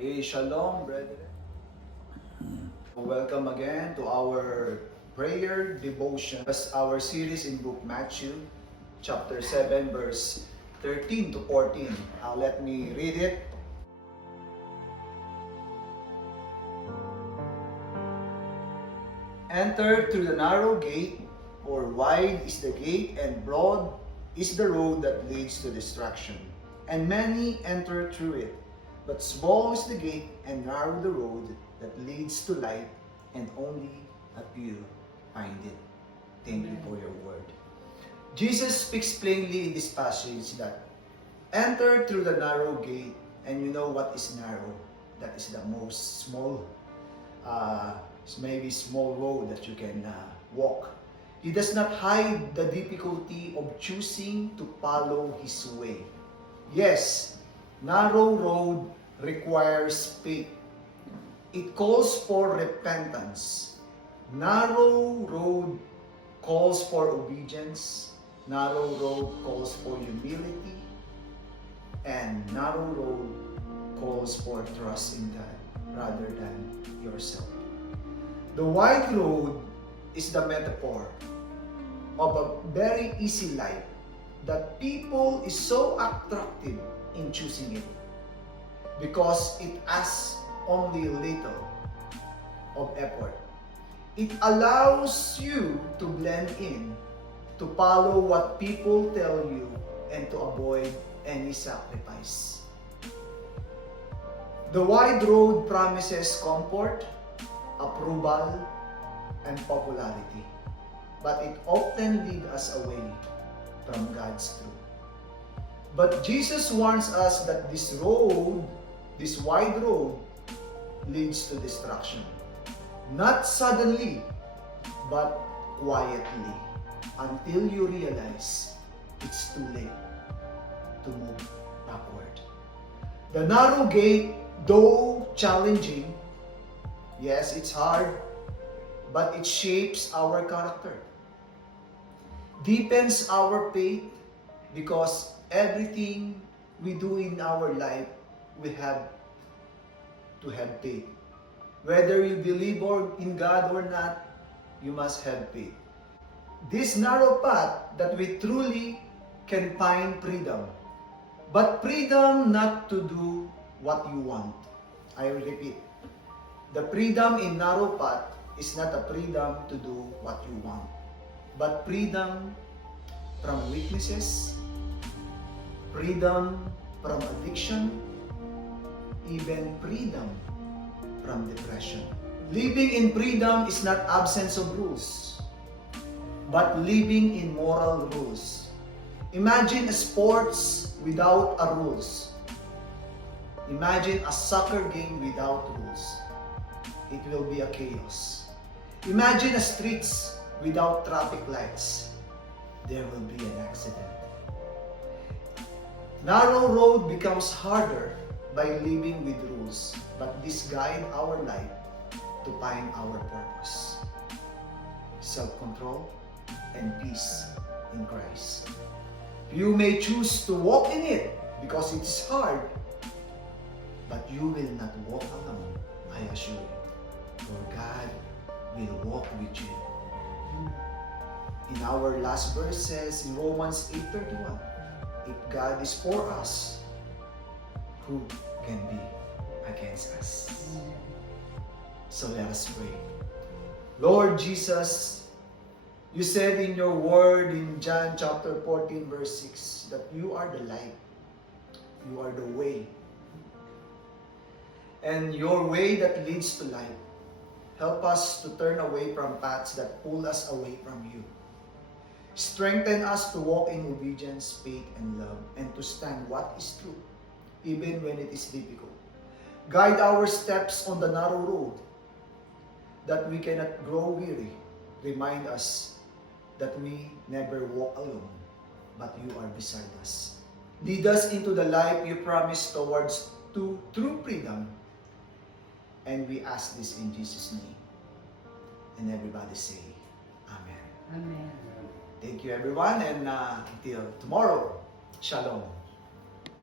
Hey, shalom, brethren. Welcome again to our prayer devotion. As our series in book Matthew, chapter 7, verse 13 to 14. Let me read it. Enter through the narrow gate, for wide is the gate and broad is the road that leads to destruction, and many enter through it. But small is the gate and narrow the road that leads to life, and only a few find it. Thank you for your word. Jesus speaks plainly in this passage that enter through the narrow gate, and you know what is narrow? That is the most small, maybe small road that you can walk. He does not hide the difficulty of choosing to follow His way. Yes, narrow road requires faith. It calls for repentance. Narrow road calls for obedience. Narrow road calls for humility. And narrow road calls for trust in God rather than yourself. The wide road is the metaphor of a very easy life that people is so attractive in choosing it because it asks only little of effort. It allows you to blend in, to follow what people tell you, and to avoid any sacrifice. The wide road promises comfort, approval, and popularity, but it often leads us away from God's truth. But Jesus warns us that this road, this wide road, leads to destruction. Not suddenly, but quietly, until you realize it's too late to move backward. The narrow gate, though challenging, yes, it's hard, but it shapes our character, deepens our faith, because everything we do in our life, we have to have faith. Whether you believe in God or not, you must have faith. This narrow path that we truly can find freedom, but freedom not to do what you want. I will repeat. The freedom in narrow path is not a freedom to do what you want, but freedom from weaknesses, freedom from addiction, even freedom from depression. Living in freedom is not absence of rules, but living in moral rules. Imagine a sports without a rules. Imagine a soccer game without rules. It will be a chaos. Imagine a streets without traffic lights. There will be an accident. Narrow road becomes harder by living with rules, but this guide our life to find our purpose, self-control, and peace in Christ. You may choose to walk in it because it's hard, but you will not walk alone, I assure you. For God will walk with you. In our last verse says in Romans 8:31, if God is for us, who can be against us? So let us pray. Lord Jesus, you said in your word in John chapter 14 verse 6 that you are the light, you are the way, and your way that leads to life. Help us to turn away from paths that pull us away from you. Strengthen us to walk in obedience, faith, and love, and to stand what is true, even when it is difficult. Guide our steps on the narrow road, that we cannot grow weary. Remind us that we never walk alone, but you are beside us. Lead us into the life you promised towards true freedom. And we ask this in Jesus' name. And everybody say, Amen. Amen. Thank you everyone, and until tomorrow, Shalom.